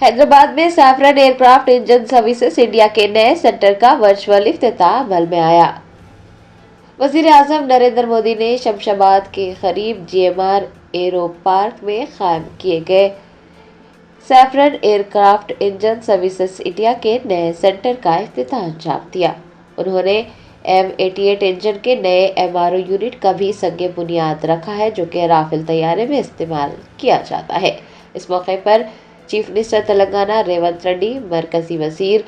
हैदराबाद में saffron aircraft engine services India के नए सेंटर का वर्चुअल इफ्तिताह अमल में आया। वजीर आजम नरेंद्र मोदी ने शमशाबाद के करीब GMR एरो पार्क में कायम किए गए saffron aircraft engine services India के नए सेंटर का इफ्तिताह अंजाम दिया। उन्होंने M88 इंजन के नए MRO यूनिट का भी संग बुनियाद रखा है, जो कि राफेल तैयारे में इस्तेमाल किया जाता है। इस मौके पर चीफ मिनिस्टर तेलंगाना रेवंत रेड्डी, मरकजी वजीर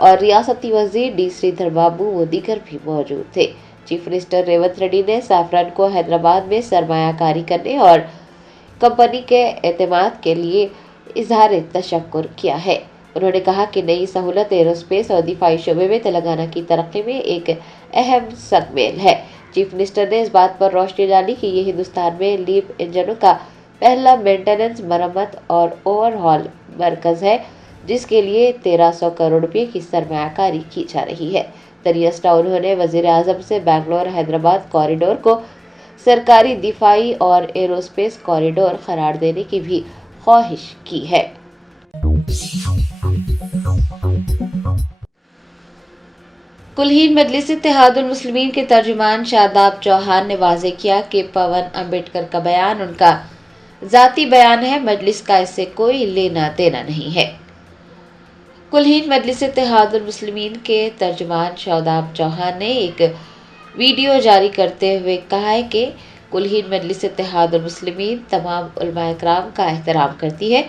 और रियासती वजीर D श्रीधर बाबू व दीगर भी मौजूद थे। चीफ मिनिस्टर रेवंत रेड्डी ने सैफरन को हैदराबाद में सरमायाकारी करने और कंपनी के एतमाद के लिए इजहार तशक्कुर किया है। उन्होंने कहा कि नई सहूलत एरोस्पेस और दिफाई शोबे में तेलंगाना की तरक्की में एक अहम सकमेल है। चीफ मिनिस्टर ने इस बात पर रोशनी डाली कि ये हिंदुस्तान में लीप इंजनों का पहला मेंटेनेंस, मरम्मत और ओवरहॉल मरकज है, जिसके लिए 1300 करोड़ रुपए की सरमायाकारी की जा रही है। दरियास्ता उन्होंने वजीर आजम से बेंगलोर हैदराबाद कॉरिडोर को सरकारी दिफाई और एरोस्पेस कॉरिडोर करार देने की भी ख्वाहिश की है। कुलहीन मजलिस इत्तेहादुल मुस्लिमीन के तर्जुमान शादाब चौहान ने वाजे किया कि पवन अम्बेडकर का बयान उनका जाती बयान है, मजलिस का इससे कोई लेना देना नहीं है। कुलहीन मजलिस इत्तेहादुल मुस्लिमीन के तर्जुमान शादाब चौहान ने एक वीडियो जारी करते हुए कहा है कि कुलहीन मजलिस इत्तेहादुल मुस्लिमीन तमाम उलमा इकराम का एहतराम करती है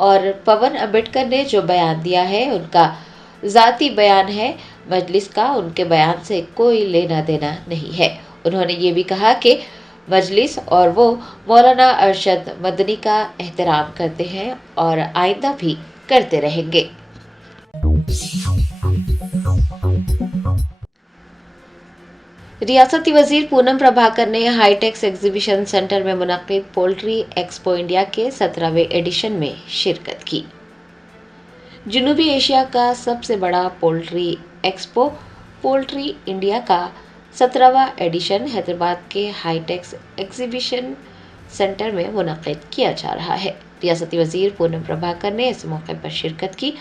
और पवन अम्बेडकर ने जो बयान दिया है उनका जाती बयान है, मजलिस का उनके बयान से कोई लेना देना नहीं है। उन्होंने ये भी कहा कि मजलिस और वो मौलाना अरशद मदनी का एहतराम करते हैं और आइंदा भी करते रहेंगे। रियासती वजीर पूनम प्रभाकर ने हाईटेक्स एग्जीबिशन सेंटर में मुनक्किद पोल्ट्री एक्सपो इंडिया के 17वें एडिशन में शिरकत की। जनूबी एशिया का सबसे बड़ा पोल्ट्री एक्सपो पोल्ट्री इंडिया का 17वां एडिशन हैदराबाद के हाईटेक्स एग्जीबिशन सेंटर में मुनक्किद किया जा रहा है। रियासती वजीर पूनम प्रभाकर ने इस मौके पर शिरकत की।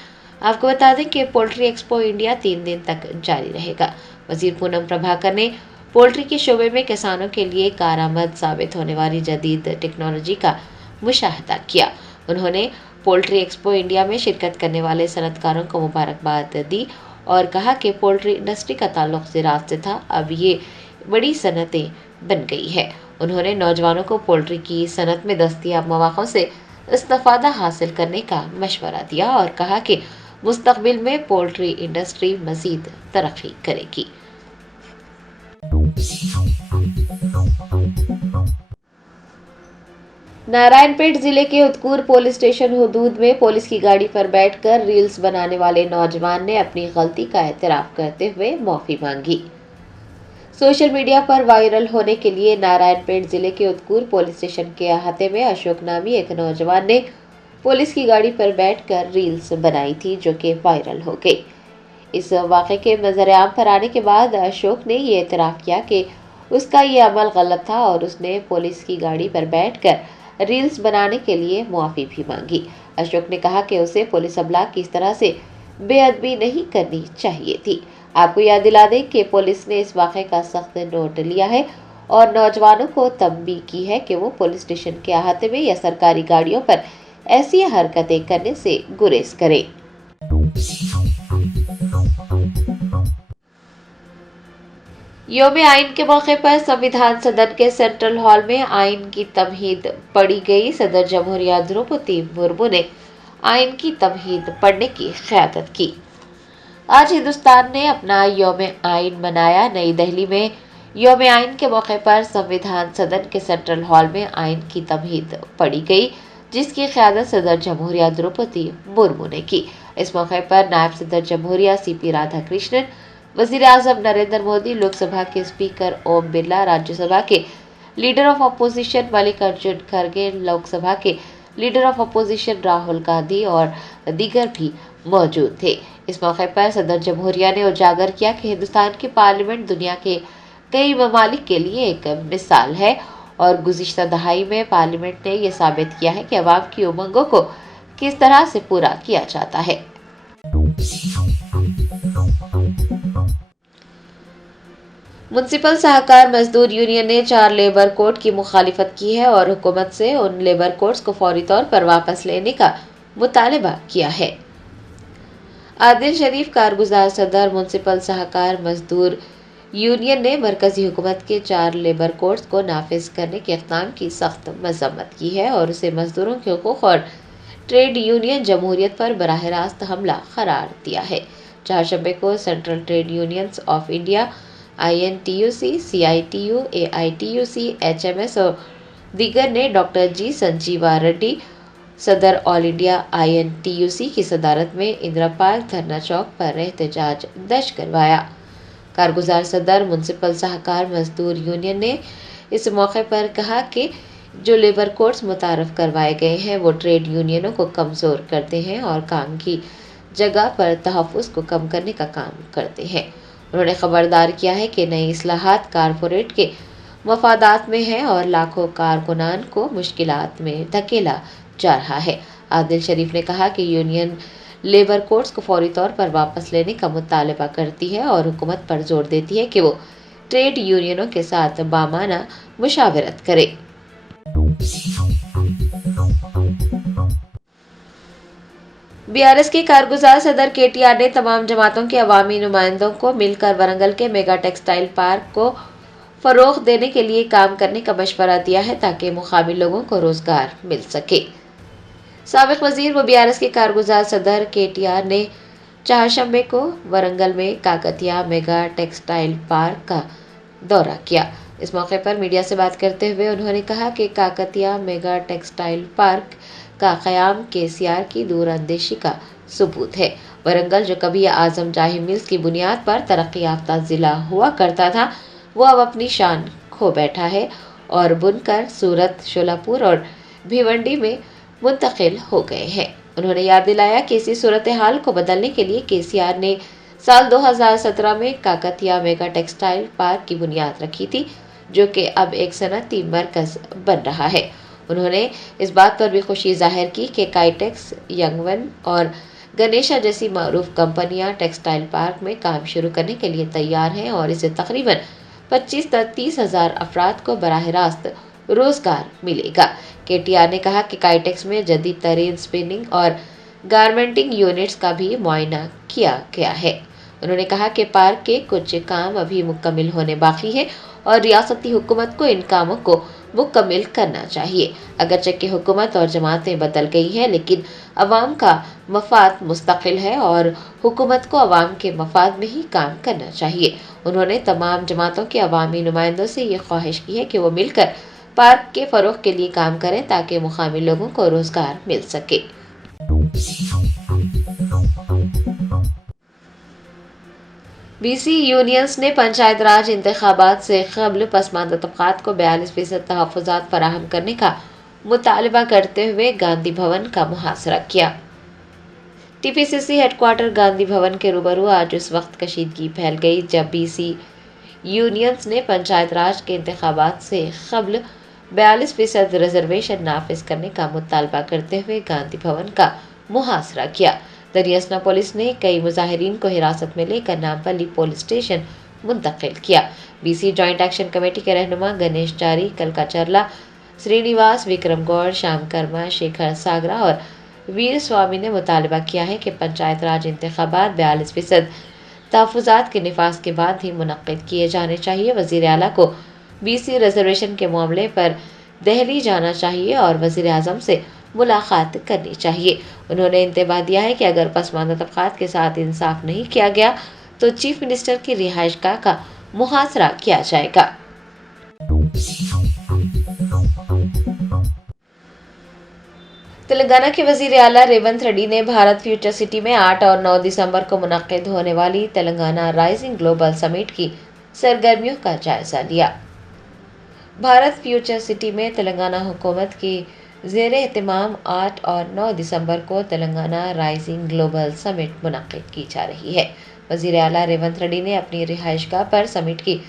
आपको बता दें कि पोल्ट्री एक्सपो इंडिया 3 दिन तक जारी रहेगा। वजीर पूनम प्रभाकर ने पोल्ट्री के शोबे में किसानों के लिए कारआमद साबित होने वाली जदीद टेक्नोलॉजी का मुशाहदा किया। उन्होंने पोल्ट्री एक्सपो इंडिया में शिरकत करने वाले सनतकारों को मुबारकबाद दी और कहा कि पोल्ट्री इंडस्ट्री का ताल्लुक ज़राअत से था, अब ये बड़ी सनतें बन गई है। उन्होंने नौजवानों को पोल्ट्री की सनत में दस्तयाब मौक़ों से इस्तिफ़ादा हासिल करने का मशवरा दिया और कहा कि मुस्तक़बिल में पोल्ट्री इंडस्ट्री मज़ीद तरक्की करेगी। नारायणपेट जिले के उत्कूर पुलिस स्टेशन हुदूद में पुलिस की गाड़ी पर बैठकर रील्स बनाने वाले नौजवान ने अपनी गलती का एतराफ़ करते हुए माफ़ी मांगी। सोशल मीडिया पर वायरल होने के लिए नारायणपेट जिले के उत्कूर पुलिस स्टेशन के अहाते में अशोक नामी एक नौजवान ने पुलिस की गाड़ी पर बैठकर रील्स बनाई थी, जो कि वायरल हो गई। इस वाक़े के नज़र-ए-आम पर आने के बाद अशोक ने ये एतराफ़ किया कि उसका ये अमल गलत था और उसने पुलिस की गाड़ी पर बैठकर रील्स बनाने के लिए मुआफ़ी भी मांगी। अशोक ने कहा कि उसे पुलिस अबलाग की इस तरह से बेअदबी नहीं करनी चाहिए थी। आपको याद दिला दें कि पुलिस ने इस वाक़े का सख्त नोट लिया है और नौजवानों को तंबीह की है कि वो पुलिस स्टेशन के अहाते में या सरकारी गाड़ियों पर ऐसी हरकतें करने से गुरेज करें। यौम आइन के मौके पर संविधान सदन के सेंट्रल हॉल में आइन की तमहीद पढ़ी गई। सदर जमहूरिया द्रौपदी मुर्मू ने आइन की तमहीद पढ़ने की क़यादत की। आज हिंदुस्तान ने अपना यौम आइन मनाया। नई दिल्ली में यौम आइन के मौके पर संविधान सदन के सेंट्रल हॉल में आइन की तमहीद पढ़ी गई, जिसकी क़यादत सदर जमहूरिया द्रौपदी मुर्मू ने की। इस मौके पर नायब सदर जमहूरिया CP राधाकृष्णन, वज़ीर आज़म नरेंद्र मोदी, लोकसभा के स्पीकर ओम बिरला, राज्यसभा के लीडर ऑफ अपोजिशन मल्लिकार्जुन खड़गे, लोकसभा के leader of opposition Rahul Gandhi और दीगर भी मौजूद थे। इस मौके पर सदर जमहूरिया ने उजागर किया कि हिंदुस्तान की पार्लियामेंट दुनिया के कई ममालिक के लिए एक मिसाल है और गुज़िश्ता दहाई में पार्लियामेंट ने यह साबित किया है कि अवाम की उमंगों को किस तरह से पूरा किया जाता है। म्युनिसिपल सहकार मजदूर यूनियन ने 4 लेबर कोड की मुखालिफत की है और हुकूमत से उन लेबर कोड्स को फौरी तौर पर वापस लेने का मुतालबा किया है। आदिल शरीफ कारगुजार सदर म्युनिसिपल सहकार मजदूर यूनियन ने मरकजी हुकूमत के 4 लेबर कोड्स को नाफिज करने के इक़दाम की सख्त मजम्मत की है और उसे मजदूरों के हुकूक और ट्रेड यूनियन जमहूरियत पर बराह रास्त हमला करार दिया है। चारशंबे को central trade unions of India INTUC, CITU, AITUC, HMS और दीगर ने डॉक्टर जी संजीवा रेड्डी सदर ऑल इंडिया INTUC की सदारत में इंदिरा पार्क धरना चौक पर एहतजाज दर्ज करवाया। कारगुजार सदर म्युनिसिपल सहकार मजदूर यूनियन ने इस मौके पर कहा कि जो लेबर कोड्स मुतारफ करवाए गए हैं वो ट्रेड यूनियनों को कमज़ोर करते हैं और काम की जगह पर तहफ़्फ़ुज़ को कम करने का काम करते हैं। उन्होंने खबरदार किया है कि नई इस्लाहात कारपोरेट के मफादात में है और लाखों कारकुनान को मुश्किलात में धकेला जा रहा है। आदिल शरीफ ने कहा कि यूनियन लेबर कोड्स को फौरी तौर पर वापस लेने का मुतालबा करती है और हुकूमत पर जोर देती है कि वो ट्रेड यूनियनों के साथ बामाना मुशावरत करे। BRS के कारगुजार सदर KTR ने तमाम जमातों के अवामी नुमाइंदों को मिलकर वरंगल के मेगा टेक्सटाइल पार्क को फरोग देने के लिए काम करने का मशवरा दिया है ताकि मुकामी लोगों को रोजगार मिल सके। साबिक वजीर व BRS के कारगुजार सदर KTR ने चारशंबे को वरंगल में काकतिया मेगा टेक्सटाइल पार्क का दौरा किया। इस मौके पर मीडिया से बात करते हुए उन्होंने कहा कि काकतिया मेगा टेक्सटाइल पार्क का क़याम KCR की दूरअंदेशी का सबूत है। वरंगल जो कभी आज़म जाही मिल्स की बुनियाद पर तरक्की याफ्ता ज़िला हुआ करता था वो अब अपनी शान खो बैठा है और बुनकर सूरत, शोलापुर और भिवंडी में मुंतकिल हो गए हैं। उन्होंने याद दिलाया कि इसी सूरत हाल को बदलने के लिए KCR ने साल 2017 में काकतिया मेगा टेक्सटाइल पार्क की बुनियाद रखी थी जो कि अब एक सनती मरकज़ बन रहा है। उन्होंने इस बात पर भी खुशी जाहिर की कि काइटेक्स, यंगवन और गणेशा जैसी मारूफ कंपनियां टेक्सटाइल पार्क में काम शुरू करने के लिए तैयार हैं और इससे तकरीबन 25 से 30 हज़ार अफराद को बराह रास्त रोजगार मिलेगा। KTR ने कहा कि काइटेक्स में जदीद तरीन स्पिनिंग और गारमेंटिंग यूनिट्स का भी मुआयना किया गया है। उन्होंने कहा कि पार्क के कुछ काम अभी मुकम्मल होने बाकी है और रियासती हुकूमत को इन कामों को मुकम्मल करना चाहिए। अगरचे कि हुकूमत और जमातें बदल गई हैं लेकिन अवाम का मफाद मुस्तकिल है और हुकूमत को अवाम के मफाद में ही काम करना चाहिए। उन्होंने तमाम जमातों के अवामी नुमाइंदों से ये ख्वाहिश की है कि वो मिलकर पार्क के फ़रोग़ के लिए काम करें ताकि मुकामी लोगों को रोज़गार मिल सके। BC यूनियंस ने पंचायत राज इंतखाबात से क़ब्ल पसमानदा तबक़ात को 42% तहफ़्फ़ुज़ात फ़राहम करने का मुतालबा करते हुए गांधी भवन का मुहासरा किया। TPCC हेडक्वार्टर गांधी भवन के रूबरू आज उस वक्त कशीदगी फैल गई जब BC यूनियंस ने पंचायत राज के इंतखाबात से क़ब्ल 42% रिजर्वेशन नाफिज करने का मुतालबा करते हुए गांधी भवन का मुहासरा किया। दरियासना पुलिस ने कई मुजाहिरीन को हिरासत में लेकर नामपल्ली पुलिस स्टेशन मुंतकिल किया। BC जॉइंट एक्शन कमेटी के रहनुमा गणेश चारी, कलका चरला, श्रीनिवास, विक्रम गौड़, श्याम कर्मा, शेखर सागरा और वीर स्वामी ने मुतालबा किया है कि पंचायत राज इंतखाबात 42% तहफ़्फ़ुज़ात के निफाज के बाद ही मुनक्किद किए जाने चाहिए। वज़ीर आला को BC रिजर्वेशन के मामले पर दिल्ली जाना चाहिए और वज़ीर आज़म से मुलाकात करनी चाहिए। उन्होंने इंतबाह दिया है कि अगर पसमानदा तबक़ात के साथ इंसाफ नहीं किया गया तो चीफ मिनिस्टर की रिहाइशगाह का मुहासरा किया जाएगा। तेलंगाना के वज़ीर आला रेवंत रेड्डी ने भारत फ्यूचर सिटी में 8 और 9 दिसंबर को मुनक्किद होने वाली तेलंगाना राइजिंग ग्लोबल समिट की सरगर्मियों का जायजा लिया। भारत फ्यूचर सिटी में तेलंगाना हुकूमत की ज़ेरे एहतमाम 8 और 9 दिसंबर को तेलंगाना राइजिंग ग्लोबल समिट मुनक्किद की जा रही है। वज़ीर आला रेवंत रेड्डी ने अपनी रिहाइशगाह पर समिट की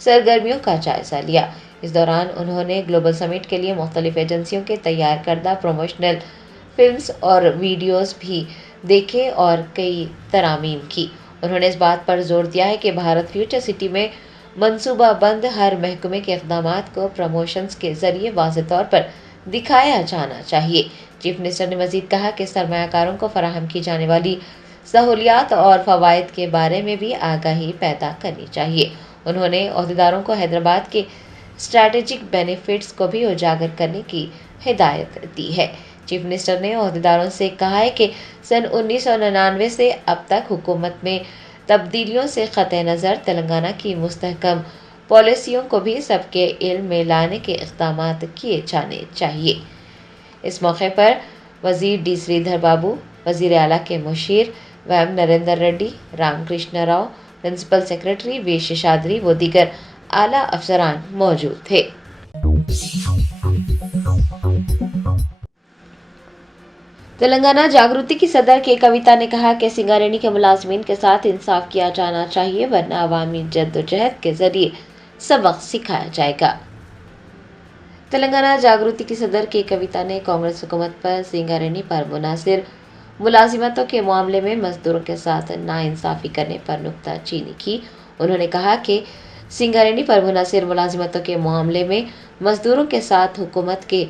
सरगर्मियों का जायजा लिया। इस दौरान उन्होंने ग्लोबल समिट के लिए मुख्तलिफ एजेंसियों के तैयार करदा प्रमोशनल فلمز اور ویڈیوز بھی دیکھے اور کئی ترامیم کی۔ انہوں نے اس بات پر زور دیا ہے کہ بھارت فیوچر سٹی میں منصوبہ بند ہر محکمے کے اقدامات کو پروموشنز کے ذریعے واضح طور پر دکھایا جانا چاہیے۔ چیف منسٹر نے مزید کہا کہ سرمایہ کاروں کو فراہم کی جانے والی سہولیات اور فوائد کے بارے میں بھی آگاہی پیدا کرنی چاہیے۔ انہوں نے عہدیداروں کو حیدرآباد کے اسٹریٹجک بینیفٹس کو بھی اجاگر کرنے کی ہدایت دی ہے۔ چیف منسٹر نے عہدیداروں سے کہا ہے کہ سن 1999 سے اب تک حکومت میں تبدیلیوں سے قطع نظر تلنگانہ کی مستحکم پالیسیوں کو بھی سب کے علم میں لانے کے اقدامات کیے جانے چاہیے۔ اس موقع پر وزیر ڈی سریدھر بابو، وزیر اعلیٰ کے مشیر Vem Narender Reddy, Ram Krishna Rao, principal secretary V Seshadri و دیگر اعلیٰ افسران موجود تھے۔ تلنگانہ جاگرتی کی صدر کے کویتا نے کہا کہ سنگاریڈی کے ملازمین کے ساتھ انصاف کیا جانا چاہیے ورنہ عوامی جدوجہد کے ذریعے سبق سکھایا جائے گا۔ تلنگانہ جاگرتی کی صدر کے کویتا نے کانگریس حکومت پر سنگاریڈی پر منحصر ملازمتوں کے معاملے میں مزدوروں کے ساتھ ناانصافی کرنے پر نکتہ چینی کی۔ انہوں نے کہا کہ سنگاریڈی پر منحصر ملازمتوں کے معاملے میں مزدوروں کے ساتھ حکومت کے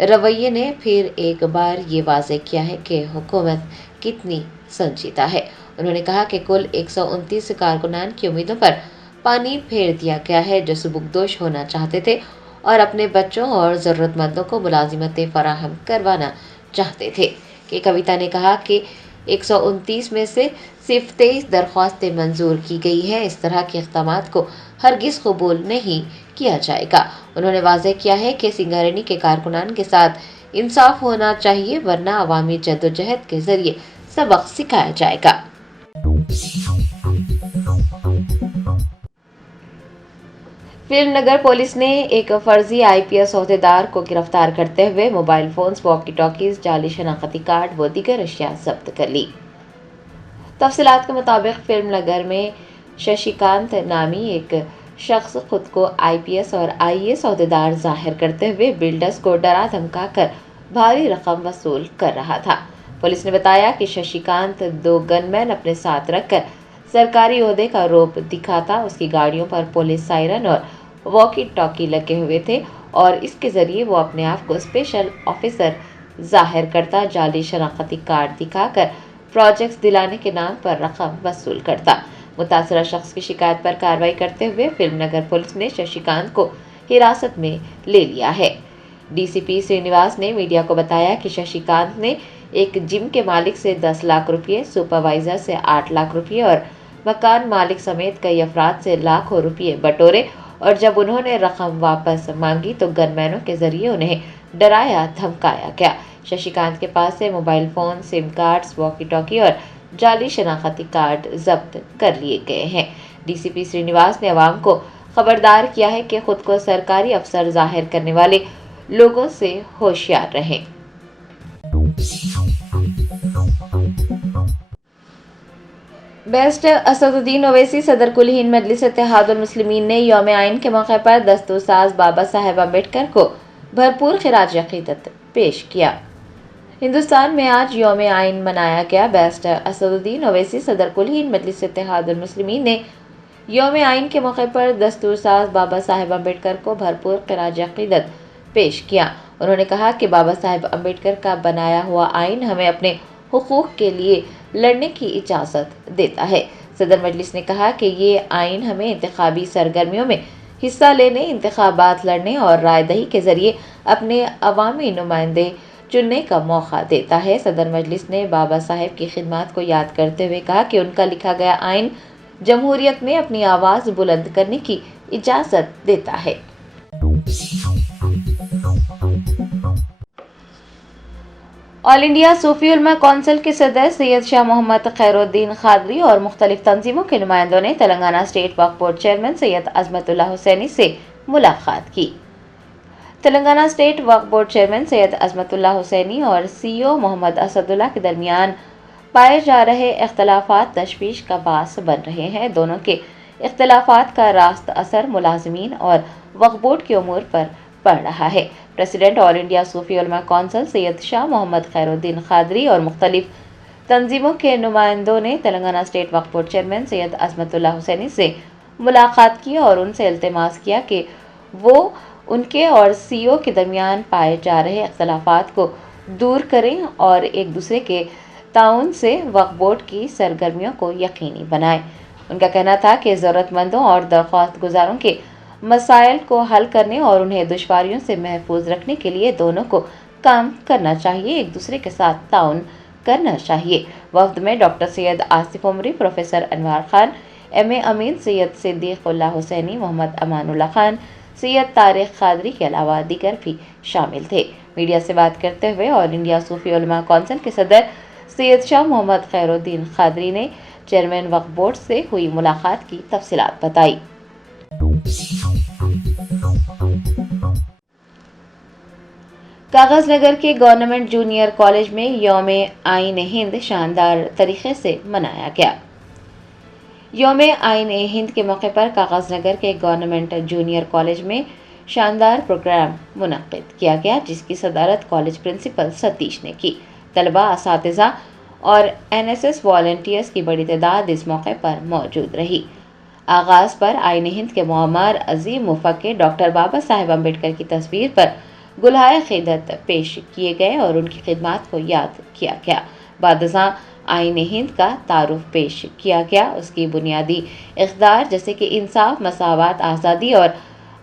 رویے نے پھر ایک بار یہ واضح کیا ہے کہ حکومت کتنی سنجیدہ ہے۔ انہوں نے کہا کہ کل 129 کارکنان کی امیدوں پر پانی پھیر دیا گیا ہے جو سبکدوش ہونا چاہتے تھے اور اپنے بچوں اور ضرورت مندوں کو ملازمتیں فراہم کروانا چاہتے تھے۔ کہ کویتا نے کہا کہ 129 میں سے صرف 23 درخواستیں منظور کی گئی ہیں۔ اس طرح کے اقدامات کو ہرگز قبول نہیں کیا جائے گا۔ انہوں نے واضح کیا ہے کہ سنگاریڈی کے کارکنان کے ساتھ انصاف ہونا چاہیے ورنہ عوامی جدوجہد کے ذریعے سبق سکھایا جائے گا۔ فلم نگر پولیس نے ایک فرضی IPS عہدیدار کو گرفتار کرتے ہوئے موبائل فونز، واکی ٹاکیز، جعلی شناختی کارڈ و دیگر اشیاء ضبط کر لی۔ تفصیلات کے مطابق فلم نگر میں ششی کانت نامی ایک شخص خود کو IPS اور IAS عہدیدار ظاہر کرتے ہوئے بلڈرز کو ڈرا دھمکا کر بھاری رقم وصول کر رہا تھا۔ پولیس نے بتایا کہ ششی کانت 2 گن مین اپنے ساتھ رکھ کر سرکاری عہدے کا روپ دکھاتا۔ اس کی گاڑیوں پر پولیس سائرن اور واکی ٹاکی لگے ہوئے تھے اور اس کے ذریعے وہ اپنے آپ کو اسپیشل آفیسر ظاہر کرتا، جعلی شناختی کارڈ دکھا کر پروجیکٹس دلانے کے نام پر رقم وصول کرتا۔ متاثرہ شخص کی شکایت پر کارروائی کرتے ہوئے فلم نگر پولیس نے ششی کانت کو حراست میں لے لیا ہے۔ DCP سرینیواس نے میڈیا کو بتایا کہ ششی کانت نے ایک جم کے مالک سے 10 لاکھ روپے، سپروائزر سے 8 لاکھ روپے اور مکان مالک سمیت کئی افراد سے لاکھوں روپے بٹورے اور جب انہوں نے رقم واپس مانگی تو گن مینوں کے ذریعے انہیں ڈرایا دھمکایا گیا۔ ششی کانت کے پاس سے موبائل فون، سم کارڈز، واکی ٹاکی اور جعلی شناختی کارڈ ضبط کر لیے گئے ہیں۔ DCP سرینیواس نے عوام کو خبردار کیا ہے کہ خود کو سرکاری افسر ظاہر کرنے والے لوگوں سے ہوشیار رہیں۔ بیسٹ اسد الدین اویسی صدر کل ہند مجلس اتحاد المسلمین نے یوم آئین کے موقع پر دستور ساز بابا صاحب امبیڈکر کو بھرپور خراج عقیدت پیش کیا۔ ہندوستان میں آج یوم آئین منایا گیا۔ بیسٹ اسد الدین اویسی صدر کل ہند مجلس اتحاد المسلمین نے یوم آئین کے موقع پر دستور ساز بابا صاحب امبیڈکر کو بھرپور خراج عقیدت پیش کیا۔ انہوں نے کہا کہ بابا صاحب امبیڈکر کا بنایا ہوا آئین ہمیں اپنے حقوق کے لیے لڑنے کی اجازت دیتا ہے۔ صدر مجلس نے کہا کہ یہ آئین ہمیں انتخابی سرگرمیوں میں حصہ لینے، انتخابات لڑنے اور رائے دہی کے ذریعے اپنے عوامی نمائندے چننے کا موقع دیتا ہے۔ صدر مجلس نے بابا صاحب کی خدمات کو یاد کرتے ہوئے کہا کہ ان کا لکھا گیا آئین جمہوریت میں اپنی آواز بلند کرنے کی اجازت دیتا ہے۔ آل انڈیا صوفی علماء کونسل کے صدر سید شاہ محمد خیر الدین قادری اور مختلف تنظیموں کے نمائندوں نے تلنگانہ اسٹیٹ وقف بورڈ چیئرمین سید عظمت اللہ حسینی سے ملاقات کی۔ تلنگانہ اسٹیٹ وقف بورڈ چیئرمین سید عظمت اللہ حسینی اور CEO محمد اسد اللہ کے درمیان پائے جا رہے اختلافات تشویش کا باعث بن رہے ہیں۔ دونوں کے اختلافات کا راست اثر ملازمین اور وقف بورڈ کے امور پر बढ़ रहा है। President all India Sufi Ulema council Syed Shah Mohammed Khairuddin Qadri और मुख्तलिफ तंजीमों के नुमाइंदों ने Telangana state Waqf board chairman Syed Azmatullah Hussaini से मुलाकात की और उनसे इल्तिमास किया कि वो उनके और सीओ के दरमियान पाए जा रहे इख्तलाफात को दूर करें और एक दूसरे के ताउन से वक्फ बोर्ड की सरगर्मियों को यकीनी बनाएं। उनका कहना था कि ज़रूरतमंदों और दरख्वास्त गुजारों के मसाइल को हल करने और उन्हें दुश्वारियों से महफूज रखने के लिए दोनों को काम करना चाहिए, एक दूसरे के साथ ताउन करना चाहिए। वफ्द में डॉक्टर सैयद आसिफ उमरी, प्रोफेसर अनवार खान, एम.ए. अमीन, सैयद सिद्दीकुल्लाह हुसैनी, मोहम्मद अमानुल्लाह खान, सैयद तारिक खादरी के अलावा दीगर भी शामिल थे। मीडिया से बात करते हुए all India Sufi Ulema council के सदर सैयद शाह मोहम्मद खैरुद्दीन खादरी ने चेयरमैन वक्फ बोर्ड से हुई मुलाकात की तफसीलात बताई। कागज नगर के गवर्नमेंट जूनियर कॉलेज में यौम आइन हिंद शानदार तरीके से मनाया गया। यौम आइन हिंद के मौके पर कागज नगर के गवर्नमेंट जूनियर कॉलेज में शानदार प्रोग्राम मुनक्किद किया गया, जिसकी सदारत कॉलेज प्रिंसिपल सतीश ने की। तलबा, असातिज़ा और एनएसएस वॉलंटियर्स की बड़ी तादाद इस मौके पर मौजूद रही। आगाज़ पर आइन हिंद के मुअम्मर अजीम मुफक्किर डॉक्टर बाबा साहेब अम्बेडकर की तस्वीर पर गुलहाए क़ीदत पेश किए गए और उनकी खिदमात को याद किया गया। बादशाह आइन हिंद का तारुफ पेश किया गया। उसकी बुनियादी इक़दार जैसे कि इंसाफ, मसावत, आज़ादी और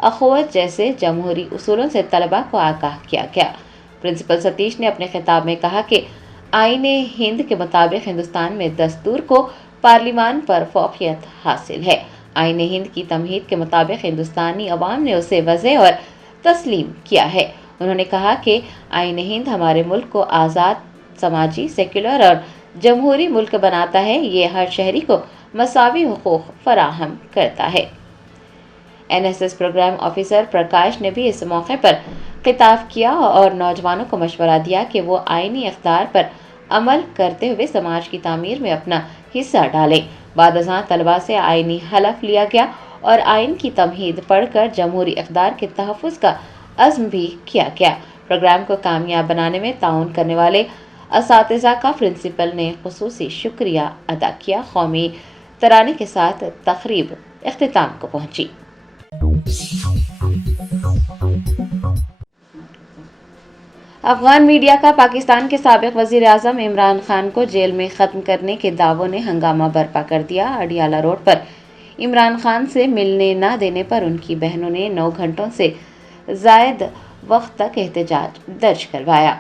अखुवत जैसे जमहूरी उसूलों से तलबा को आगाह किया गया। प्रिंसिपल सतीश ने अपने खिताब में कहा कि आइन हिंद के मुताबिक हिंदुस्तान में दस्तूर को पार्लिमान पर फौक़ियत हासिल है। आइन हिंद की तमहीद के मुताबिक हिंदुस्तानी अवाम ने उसे वज़े और तस्लीम किया है। उन्होंने कहा कि आइन हिंद हमारे मुल्क को आज़ाद, समाजी, सेक्युलर और जमहूरी मुल्क बनाता है। ये हर शहरी को मसावी हुकूक फराहम करता है। एनएसएस प्रोग्राम ऑफिसर प्रकाश ने भी इस मौके पर खिताब किया और नौजवानों को मशवरा दिया कि वो आइनी इक़्तिदार पर अमल करते हुए समाज की तामीर में अपना हिस्सा डालें। बाद अज़ां तलबा से आइनी हलफ लिया गया और आइन की तमहीद पढ़कर जमहूरी इक़्तिदार के तहफ़्फ़ुज़ का अज़्म भी किया गया। प्रोग्राम को कामयाब बनाने में ताउन करने वाले असातिज़ा का प्रिंसिपल ने ख़ुसूसी शुक्रिया अदा किया। कौमी तराने के साथ तक़रीब इख्तिताम को पहुंची। अफगान मीडिया का पाकिस्तान के साबिक़ वज़ीर आज़म इमरान खान को जेल में ख़त्म करने के दावों ने हंगामा बर्पा कर दिया। अडियाला रोड पर इमरान खान से मिलने न देने पर उनकी बहनों ने 9 घंटों से ज़ायद वक्त तक एहतजाज दर्ज करवाया।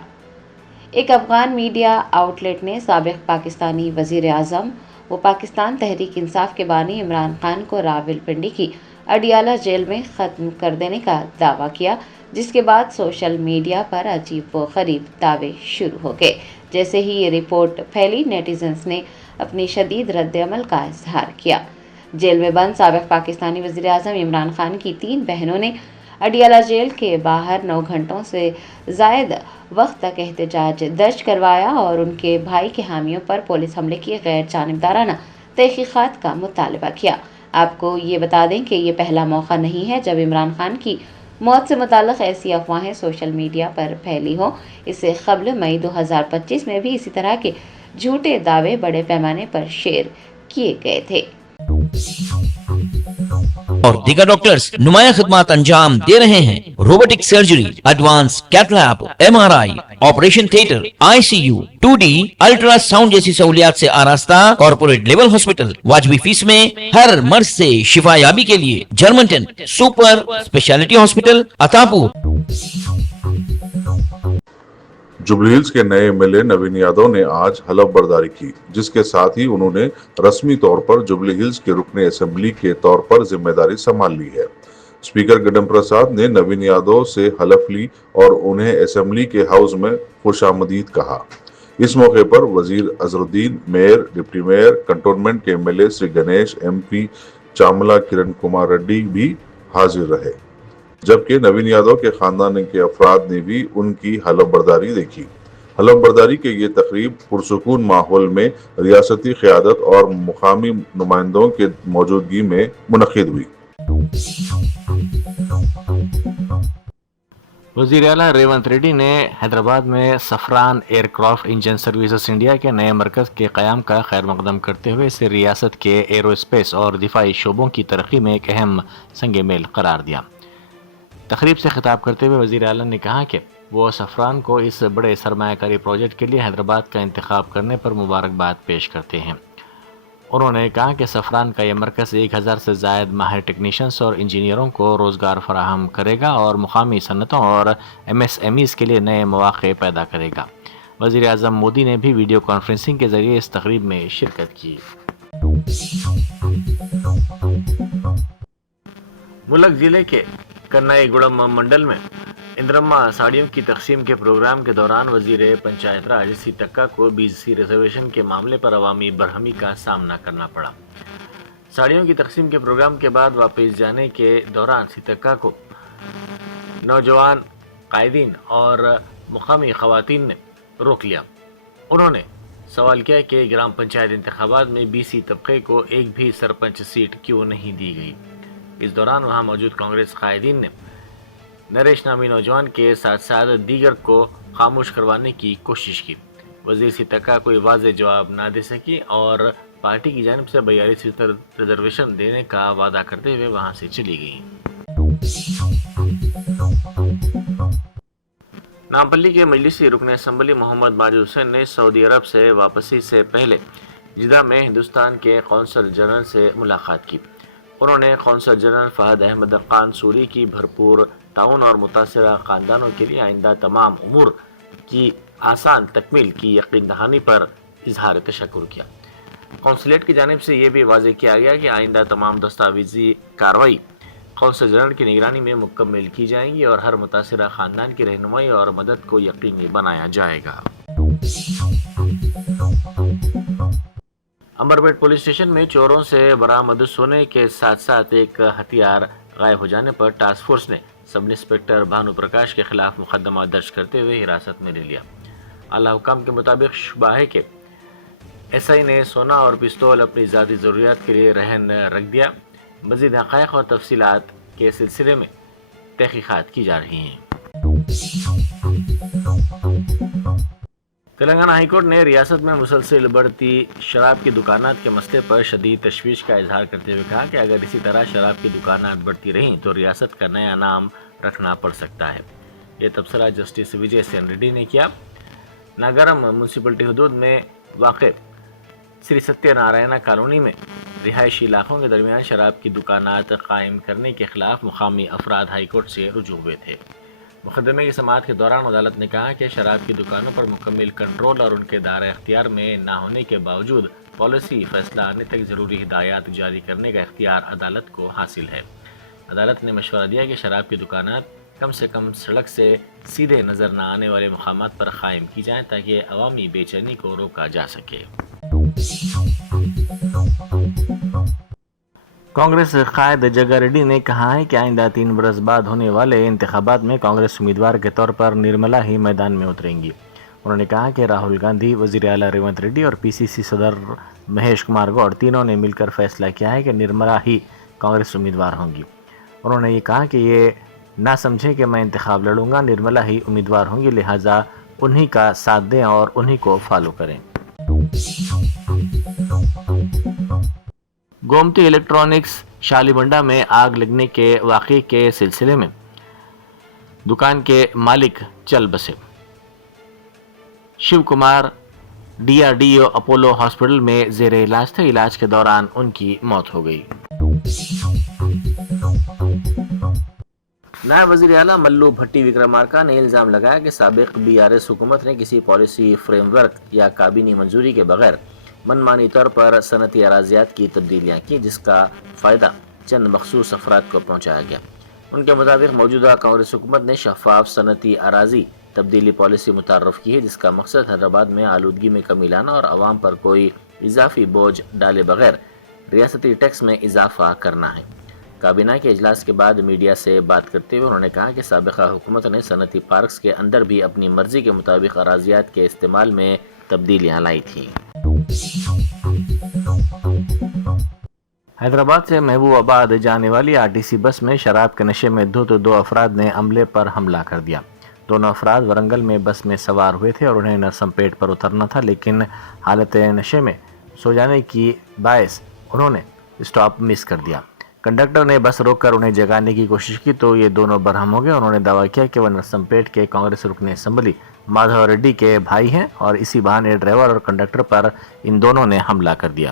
एक अफगान मीडिया आउटलेट ने साबिक़ पाकिस्तानी वज़ीर आज़म व पाकिस्तान तहरीक इंसाफ के बानी इमरान खान को रावलपिंडी की अडियाला जेल में ख़त्म कर देने का दावा किया, जिसके बाद सोशल मीडिया पर अजीब व गरीब दावे शुरू हो गए। जैसे ही ये रिपोर्ट फैली, नेटिजन्स ने अपनी शदीद रद्द-ए-अमल का इजहार किया। जेल में बंद साबिक़ पाकिस्तानी वज़ीर आज़म इमरान खान की 3 बहनों ने अडियाला जेल के बाहर 9 घंटों से ज़ायद वक्त तक एहतजाज दर्ज करवाया और उनके भाई के हामियों पर पुलिस हमले की गैर जानिबदाराना तहक़ीक़ात का मुतालबा किया। आपको ये बता दें कि ये पहला मौका नहीं है जब इमरान खान की मौत से मुताल्लिक़ ऐसी अफवाहें सोशल मीडिया पर फैली हों। इससे क़ब्ल मई 2025 में भी इसी तरह के झूठे दावे बड़े पैमाने पर शेयर किए गए थे। और दीगर डॉक्टर्स नुमाया खिदमत अंजाम दे रहे हैं। Robotic surgery, advance cath lab, MRI, operation theatre, ICU, 2D ultrasound जैसी सहूलियात से आरास्ता कॉर्पोरेट लेवल हॉस्पिटल। वाजबी फीस में हर मर्ज से शिफायाबी के लिए Germanten super speciality hospital Attapur. Jubilee Hills के नए एमएलए नवीन यादव ने आज हलफ बर्दारी की, जिसके साथ ही उन्होंने रस्मी तौर पर जुबली हिल्स के रुकने असेंबली के तौर पर जिम्मेदारी संभाल ली है। स्पीकर गड्डम प्रसाद ने नवीन यादव से हलफ ली और उन्हें असेंबली के हाउस में खुशामदीद कहा। इस मौके पर वजीर Azharuddin, mayor, deputy mayor, cantonment के एमएलए श्री गणेश, MP चामला किरण कुमार रेड्डी भी हाजिर रहे, जबकि नवीन यादव के खानदान के अफराद ने भी उनकी हलफ बर्दारी देखी। हलफ बर्दारी के ये तकरीब पुरसुकून माहौल में रियासती क़यादत और मुकामी नुमाइंदों के मौजूदगी में मुनक़िद हुई। वज़ीर आला रेवंत रेड्डी ने हैदराबाद में सफरान एयरक्राफ्ट इंजन सर्विसेज इंडिया के नए मरकज़ के क़याम का खैर मकदम करते हुए इसे रियासत के एरोस्पेस और दिफाई शोबों की तरक्की में एक अहम संग मेल करार दिया। तकरीब से खिताब करते हुए वज़ीर आला ने कहा कि वो सफरान को इस बड़े सरमायाकारी प्रोजेक्ट के लिए हैदराबाद का इंतखाब करने पर मुबारकबाद पेश करते हैं। उन्होंने कहा कि सफरान का यह मरकज़ 1000 से ज़ायद माहिर टेक्नीशियंस और इंजीनियरों को रोज़गार फराहम करेगा और मुकामी सनतों और MSMEs के लिए नए मौक़े पैदा करेगा। वज़ीर आज़म मोदी ने भी वीडियो कॉन्फ्रेंसिंग के ज़रिए इस तकरीब में शिरकत की। मुलक ज़िले के कन्नाईगुड़म मंडल में इंद्रम्मा साड़ियों की तकसीम के प्रोग्राम के दौरान वज़ीर पंचायत राज सीतक्का को BC रिजर्वेशन के मामले पर अवामी बरहमी का सामना करना पड़ा। साड़ियों की तकसीम के प्रोग्राम के बाद वापस जाने के दौरान सीतक्का को नौजवान कायदीन और मुकामी ख़वातीन ने रोक लिया। उन्होंने सवाल किया कि ग्राम पंचायत इंतखाबात में BC तबके को एक भी सरपंच सीट क्यों नहीं दी गई। इस दौरान वहां मौजूद कांग्रेस कायदीन ने नरेश नामी नौजवान के साथ साथ दीगर को खामोश करवाने की कोशिश की। वज़ीर सीतक्का कोई वाज़ेह जवाब ना दे सकी और पार्टी की जानिब से 42% रिजर्वेशन देने का वादा करते हुए वहां से चली गई। नामपल्ली के मजलिसी रुकन असम्बली मोहम्मद माजिद हुसैन ने सऊदी अरब से वापसी से पहले जिद्दा में हिंदुस्तान के कौंसल जनरल से मुलाकात की। उन्होंने कौंसल जनरल फहद अहमद खान सूरी की भरपूर ताउन और मुतासरा ख़ानदानों के लिए आइंदा तमाम उमूर की आसान तकमील की यकीन दहानी पर इजहार तशक्कुर किया। कौंसलेट की जानिब से ये भी वाज़ेह किया गया कि आइंदा तमाम दस्तावेजी कार्रवाई कौंसल जनरल की निगरानी में मुकम्मल की जाएंगी और हर मुतासरा ख़ानदान की रहनुमाई और मदद को यकीनी बनाया जाएगा। अंबरपेट पुलिस स्टेशन में चोरों से बरामद सोने के साथ साथ एक हथियार गायब हो जाने पर टास्क फोर्स ने सब इंस्पेक्टर भानु प्रकाश के खिलाफ मुकदमा दर्ज करते हुए हिरासत में ले लिया। आला हुकाम के मुताबिक शुबा है कि SI ने सोना और पिस्तौल अपनी ज़ाती ज़रूरियात के लिए रहन रख दिया। मज़ीद हक़ाइक़ और तफसीलात के सिलसिले में तहक़ीक़ात की जा रही हैं। तेलंगाना हाईकोर्ट ने रियासत में मुसलसल बढ़ती शराब की दुकानात के मसले पर शदीद तशवीश का इजहार करते हुए कहा कि अगर इसी तरह शराब की दुकानात बढ़ती रहीं तो रियासत का नया नाम रखना पड़ सकता है। ये तबसरा जस्टिस विजय सेन रेड्डी ने किया। नागरम म्यूनसिपलिटी हदूद में वाक़ श्री सत्यनारायणा कॉलोनी में रिहायशी इलाकों के दरमियान शराब की दुकानात कायम करने के खिलाफ मुकामी अफराद हाईकोर्ट से रुजू हुए थे। मुकदमे की समाअत के दौरान अदालत ने कहा कि शराब की दुकानों पर मुकम्मल कंट्रोल और उनके दायरे इख्तियार में ना होने के बावजूद पॉलिसी फैसला आने तक ज़रूरी हिदायत जारी करने का इख्तियार अदालत को हासिल है। अदालत ने मशवरा दिया कि शराब की दुकानात कम से कम सड़क से सीधे नज़र न आने वाले मकामात पर कायम की जाएँ ताकि अवामी बेचैनी को रोका जा सके। कांग्रेस कायद जग्गा रेड्डी ने कहा है कि आइंदा 3 बरस बाद होने वाले इंतखाबात में कांग्रेस उम्मीदवार के तौर पर निर्मला ही मैदान में उतरेंगी। उन्होंने कहा कि राहुल गांधी, वज़ीर आला रेवंत रेड्डी और PCC सदर महेश कुमार गौड़ तीनों ने मिलकर फैसला किया है कि निर्मला ही कांग्रेस उम्मीदवार होंगी। उन्होंने ये कहा कि ये ना समझें कि मैं इंतखाब लड़ूंगा, निर्मला ही उम्मीदवार होंगी, लिहाजा उन्हीं का साथ दें और उन्हीं को फॉलो करें। गोमती इलेक्ट्रॉनिक्स शालीबंडा में आग लगने के वाक़े के सिलसिले में दुकान के मालिक चल बसे। Shiv Kumar DRDO Apollo hospital में ज़ेर इलाज थे। इलाज के दौरान उनकी मौत हो गई। नायब वज़ीर आला मल्लू भट्टी विक्रमार्का ने इल्ज़ाम लगाया कि साबिक़ BRS हुकूमत ने किसी पॉलिसी फ्रेमवर्क या काबीनी मंजूरी के बगैर मनमानी तौर पर सनती अराज़ियात की तब्दीलियाँ की, जिसका फ़ायदा चंद मखसूस अफराद को पहुँचाया गया। उनके मुताबिक मौजूदा कांग्रेस हुकूमत ने शफाफ सनती अराज़ी तब्दीली पॉलिसी मुतारफ़ की है, जिसका मकसद हैदराबाद में आलूदगी में कमी लाना और आवाम पर कोई इजाफी बोझ डाले बगैर रियासती टैक्स में इजाफा करना है। काबीना के इजलास के बाद मीडिया से बात करते हुए उन्होंने कहा कि साबिक़ा हुकूमत ने सनती पार्क्स के अंदर भी अपनी मर्जी के मुताबिक अराज़ियात के इस्तेमाल में तब्दीलियाँ लाई थी। حیدرآباد سے محبوب آباد جانے والی آرٹیسی بس میں شراب کے نشے میں دھت 2 افراد نے عملے پر حملہ کر دیا۔ دونوں افراد ورنگل میں بس میں سوار ہوئے تھے اور انہیں نرسمپیٹ پر اترنا تھا، لیکن حالت نشے میں سو جانے کی باعث انہوں نے اسٹاپ مس کر دیا۔ کنڈکٹر نے بس روک کر انہیں جگانے کی کوشش کی تو یہ دونوں برہم ہو گئے۔ انہوں نے دعویٰ کیا کہ وہ نرسمپیٹ کے کانگریس رکن اسمبلی مادھو ریڈی کے بھائی ہیں اور اسی بہانے ڈرائیور اور کنڈکٹر پر ان دونوں نے حملہ کر دیا۔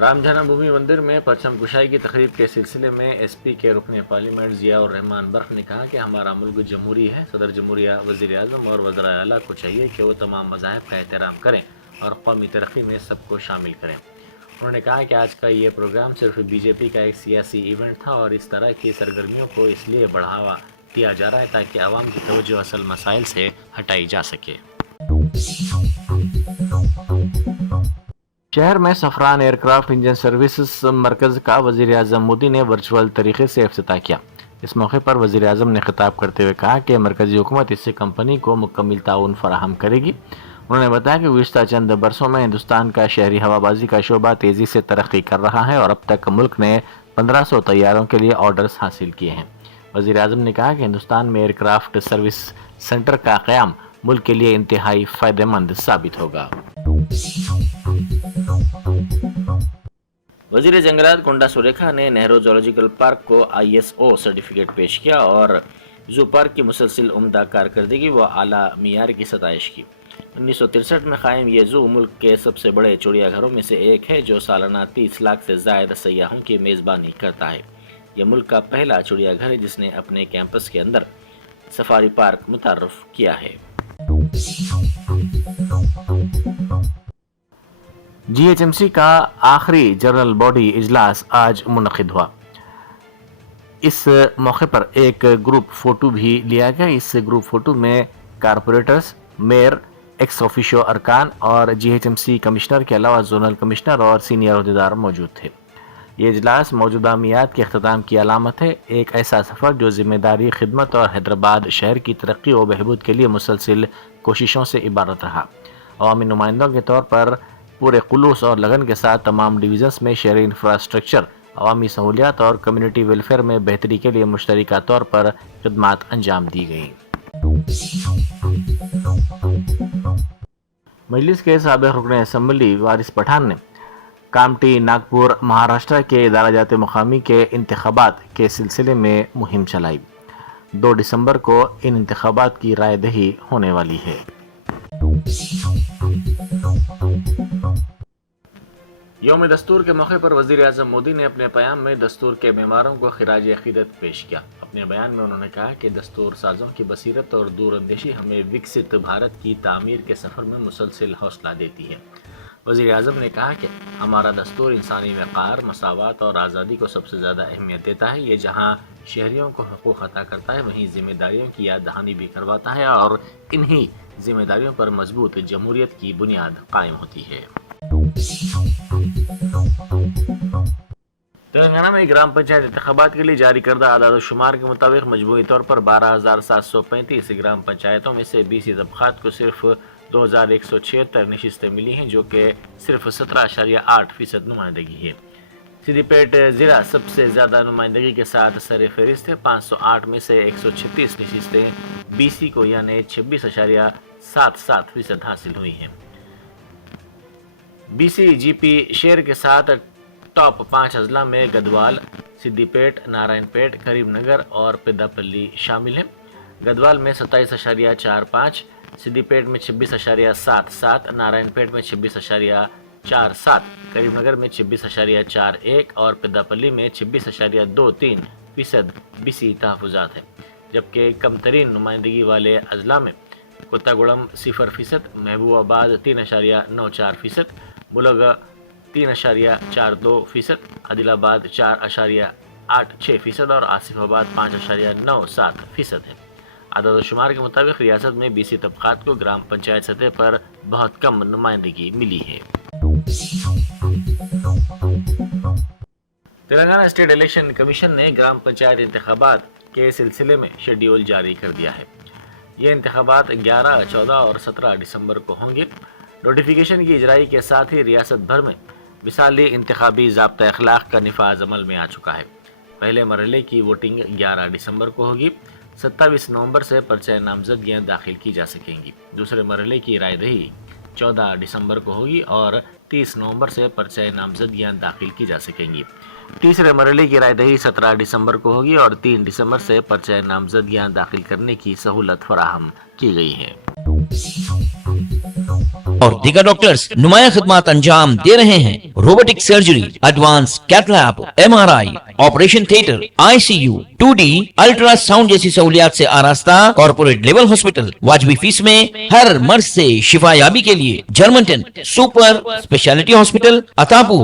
رام جنم بھومی مندر میں پرچم کشائی کی تقریب کے سلسلے میں ایس پی کے رکن پارلیمنٹ ضیاء الرحمان برق نے کہا کہ ہمارا ملک جمہوری ہے۔ صدر جمہوریہ، وزیر اعظم اور وزرائے اعلیٰ کو چاہیے کہ وہ تمام مذاہب کا احترام کریں اور قومی ترقی میں سب کو شامل کریں۔ انہوں نے کہا کہ آج کا یہ پروگرام صرف بی جے پی کا ایک سیاسی ایونٹ تھا اور اس طرح کی سرگرمیوں کو اس لیے بڑھاوا دیا جا رہا ہے تاکہ عوام کی توجہ اصل مسائل سے ہٹائی جا سکے۔ شہر میں سفران ایئرکرافٹ انجن سروسز مرکز کا وزیر اعظم مودی نے ورچوئل طریقے سے افتتاح کیا۔ اس موقع پر وزیر اعظم نے خطاب کرتے ہوئے کہا کہ مرکزی حکومت اس سے کمپنی کو مکمل تعاون فراہم کرے گی۔ انہوں نے بتایا کہ گزشتہ چند برسوں میں ہندوستان کا شہری ہوا بازی کا شعبہ تیزی سے ترقی کر رہا ہے اور اب تک ملک نے 1500 طیاروں کے لیے آرڈرز حاصل کیے ہیں۔ وزیر اعظم نے کہا کہ ہندوستان میں ایئرکرافٹ سروس سینٹر کا قیام ملک کے لیے انتہائی فائدہ مند ثابت ہوگا۔ وزیر جنگلات کنڈا سریکھا نے نہرو زولوجیکل پارک کو ISO سرٹیفکیٹ پیش کیا اور زو پارک کی مسلسل عمدہ کارکردگی و اعلیٰ معیار کی ستائش کی۔ 1963 میں قائم یہ زو ملک کے سب سے بڑے چڑیا گھروں میں سے ایک ہے جو سالانہ 30 لاکھ سے زائد سیاحوں کی میزبانی کرتا ہے۔ یہ ملک کا پہلا چڑیا گھر ہے جس نے اپنے کیمپس کے اندر سفاری پارک متعارف کیا ہے۔ GHMC کا آخری جنرل باڈی اجلاس آج منعقد ہوا۔ اس موقع پر ایک گروپ فوٹو بھی لیا گیا۔ اس گروپ فوٹو میں کارپوریٹرز، میئر، ایکس آفیشو ارکان اور GHMC کمشنر کے علاوہ زونل کمشنر اور سینئر عہدیدار موجود تھے۔ یہ اجلاس موجودہ میعاد کے اختتام کی علامت ہے، ایک ایسا سفر جو ذمہ داری، خدمت اور حیدرآباد شہر کی ترقی و بہبود کے لیے مسلسل کوششوں سے عبارت رہا۔ عوامی نمائندوں کے طور پر پورے خلوص اور لگن کے ساتھ تمام ڈویژنز میں شہری انفراسٹرکچر، عوامی سہولیات اور کمیونٹی ویلفیئر میں بہتری کے لیے مشترکہ طور پر خدمات انجام دی گئیں۔ مجلس کے سابق رکن اسمبلی وارث پٹھان نے کامٹی ناگپور مہاراشٹر کے ادارہ جات مقامی کے انتخابات کے سلسلے میں مہم چلائی۔ 2 دسمبر کو ان انتخابات کی رائے دہی ہونے والی ہے۔ یوم دستور کے موقع پر وزیر اعظم مودی نے اپنے پیام میں دستور کے معماروں کو خراج عقیدت پیش کیا۔ اپنے بیان میں انہوں نے کہا کہ دستور سازوں کی بصیرت اور دور اندیشی ہمیں وکست بھارت کی تعمیر کے سفر میں مسلسل حوصلہ دیتی ہے۔ وزیر اعظم نے کہا کہ ہمارا دستور انسانی وقار، مساوات اور آزادی کو سب سے زیادہ اہمیت دیتا ہے۔ یہ جہاں شہریوں کو حقوق عطا کرتا ہے وہیں ذمہ داریوں کی یاد دہانی بھی کرواتا ہے اور انہی ذمہ داریوں پر مضبوط جمہوریت کی بنیاد قائم ہوتی ہے۔ تلنگانہ میں گرام پنچایت انتخابات کے لیے جاری کردہ اعداد و شمار کے مطابق مجموعی طور پر 12,735 گرام پنچایتوں میں سے BC طبقات کو صرف 2,176 نشستیں ملی ہیں، جو کہ صرف 17.8% نمائندگی ہے۔ سدھی پیٹ ضلع سب سے زیادہ نمائندگی کے ساتھ سر فہرست ہے۔ 508 میں سے 136 نشستیں BC کو یعنی 26.77% حاصل ہوئی ہیں۔ BC GP شیئر کے ساتھ ٹاپ 5 اضلاع میں گدوال، سدھی پیٹ، نارائن پیٹ، کریم نگر اور پیدا پلی شامل ہیں۔ گدوال میں 27.45، سدھی پیٹ میں 26.77، نارائن پیٹ میں 26.47، کریم نگر میں 26.41 اور پیدا پلی میں 26.23% BC تحفظات ہیں، جبکہ کم ترین نمائندگی والے اضلاع میں کوتاگوڑم 0%، محبوب آباد 3.94%، ملگ 3.42%، عادل آباد 4.86% اور آصف آباد 5.97% ہے۔ اعداد و شمار کے مطابق ریاست میں BC طبقات کو گرام پنچایت سطح پر بہت کم نمائندگی ملی ہے۔ تلنگانہ اسٹیٹ الیکشن کمیشن نے گرام پنچایت انتخابات کے سلسلے میں شیڈیول جاری کر دیا ہے۔ یہ انتخابات 11، 14 اور 17 دسمبر کو ہوں گے۔ नोटिफिकेशन की इजराई के साथ ही रियासत भर में मिसाली इंतखाबी ज़ाब्ता अखलाक का निफाज अमल में आ चुका है। पहले मरहले की वोटिंग 11 दिसंबर को होगी। 27 नवंबर से पर्चा नामजदगियाँ दाखिल की जा सकेंगी। दूसरे मरहले की रायदही 14 दिसंबर को होगी और 30 नवंबर से पर्चा नामजदगियाँ दाखिल की जा सकेंगी। तीसरे मरहले की रायदही 17 दिसंबर को होगी और 3 दिसंबर से पर्चा नामजदगियाँ दाखिल करने की सहूलत फराहम की गई है। और दीगर डॉक्टर्स नुमाया खिदमत अंजाम दे रहे हैं। Robotic surgery, advance cath lab, MRI, operation theatre, ICU, 2D ultrasound जैसी सहूलियात से आरास्ता कॉर्पोरेट लेवल हॉस्पिटल। वाजबी फीस में हर मर्ज से शिफायाबी के लिए Germanten 10 super speciality hospital, Attapur,